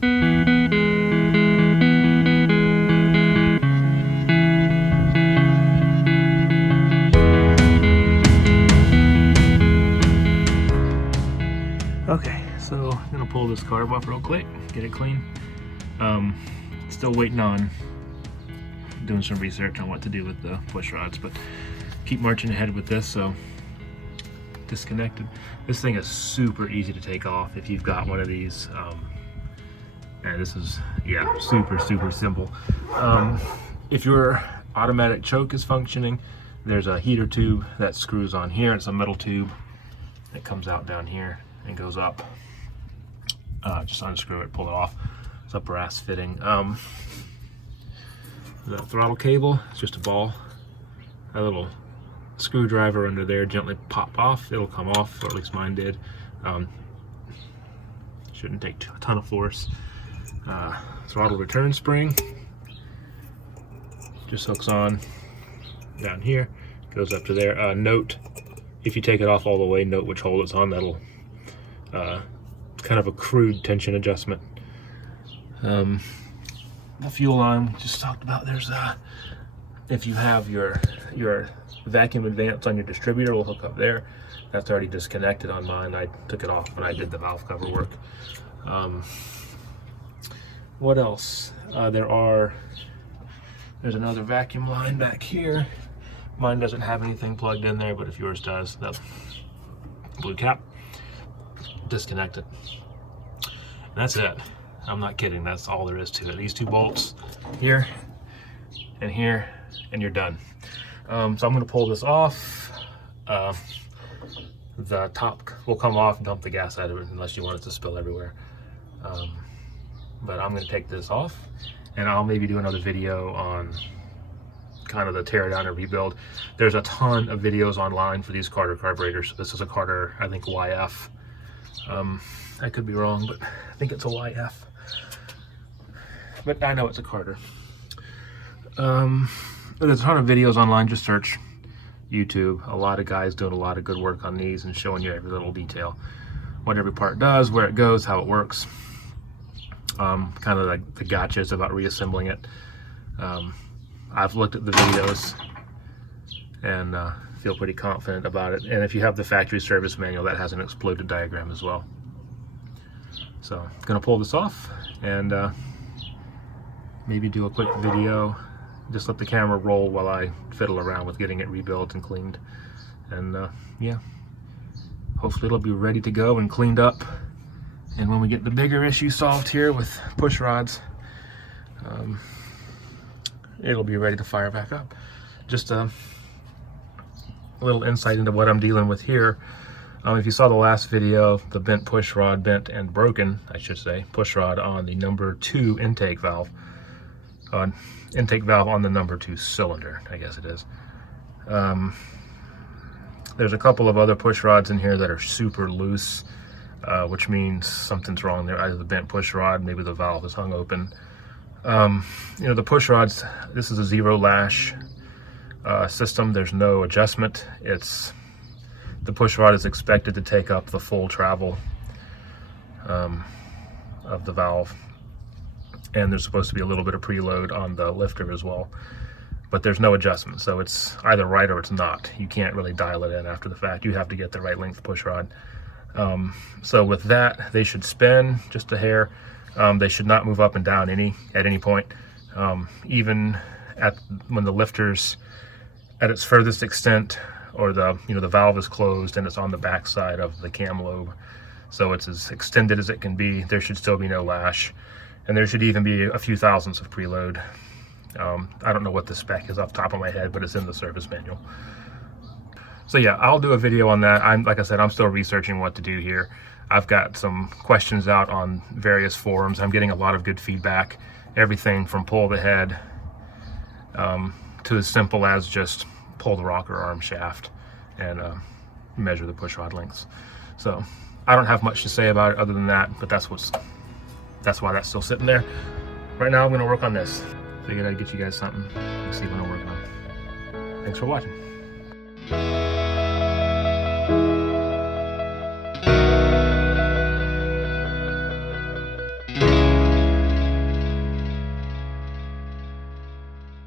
Okay, so I'm gonna pull this carb off real quick, get it clean. Still waiting on doing some research on what to do with the push rods, but keep marching ahead with this. So disconnected. This thing is super easy to take off if you've got one of these. And this is, yeah, super simple. If your automatic choke is functioning, there's a heater tube that screws on here. It's a metal tube that comes out down here and goes up. Just unscrew it, pull it off. It's a brass fitting. The throttle cable is just a ball. A little screwdriver under there, gently pop off. It'll come off, or at least mine did. Shouldn't take a ton of force. Throttle return spring just hooks on down here, goes up to there. Note, if you take it off all the way, note which hole it's on. That'll kind of a crude tension adjustment. The fuel line we just talked about. There's if you have your vacuum advance on your distributor, will hook up there. That's already disconnected on mine. I took it off when I did the valve cover work. What else? There's another vacuum line back here. Mine doesn't have anything plugged in there, but if yours does, the blue cap, disconnect it. And that's it. I'm not kidding, that's all there is to it. These two bolts here, and you're done. So I'm gonna pull this off. The top will come off and dump the gas out of it unless you want it to spill everywhere. But I'm gonna take this off, and I'll maybe do another video on kind of the tear down and rebuild. There's a ton of videos online for these Carter carburetors. This is a Carter, I think YF. I could be wrong, but I think it's a YF. But I know it's a Carter. There's a ton of videos online. Just search YouTube. A lot of guys doing a lot of good work on these and showing you every little detail, what every part does, where it goes, how it works. Kind of like the gotchas about reassembling it. I've looked at the videos and feel pretty confident about it. And if you have the factory service manual, that has an exploded diagram as well. So I'm gonna pull this off and maybe do a quick video. Just let the camera roll while I fiddle around with getting it rebuilt and cleaned. And yeah, hopefully it'll be ready to go and cleaned up. And when we get the bigger issue solved here with push rods, it'll be ready to fire back up. Just a little insight into what I'm dealing with here. If you saw the last video, the bent push rod, bent and broken, I should say, push rod on the number 2 intake valve. Intake valve on the number 2 cylinder, I guess it is. There's a couple of other push rods in here that are super loose, which means something's wrong there. Either the bent push rod, maybe the valve is hung open. You know, the push rods, this is a 0 lash system. There's no adjustment. The push rod is expected to take up the full travel of the valve. And there's supposed to be a little bit of preload on the lifter as well, but there's no adjustment, so it's either right or it's not. You can't really dial it in after the fact. You have to get the right length push rod. So with that, they should spin just a hair. They should not move up and down at any point. Even when the lifter's at its furthest extent, or the valve is closed and it's on the back side of the cam lobe, so it's as extended as it can be, there should still be no lash. And there should even be a few thousandths of preload. I don't know what the spec is off the top of my head, but it's in the service manual. So yeah, I'll do a video on that. Like I said, I'm still researching what to do here. I've got some questions out on various forums. I'm getting a lot of good feedback. Everything from pull the head to as simple as just pull the rocker arm shaft and measure the push rod lengths. So I don't have much to say about it other than that, but that's why that's still sitting there. Right now I'm gonna work on this. Figured I'd get you guys something to see what I'm working on. Thanks for watching.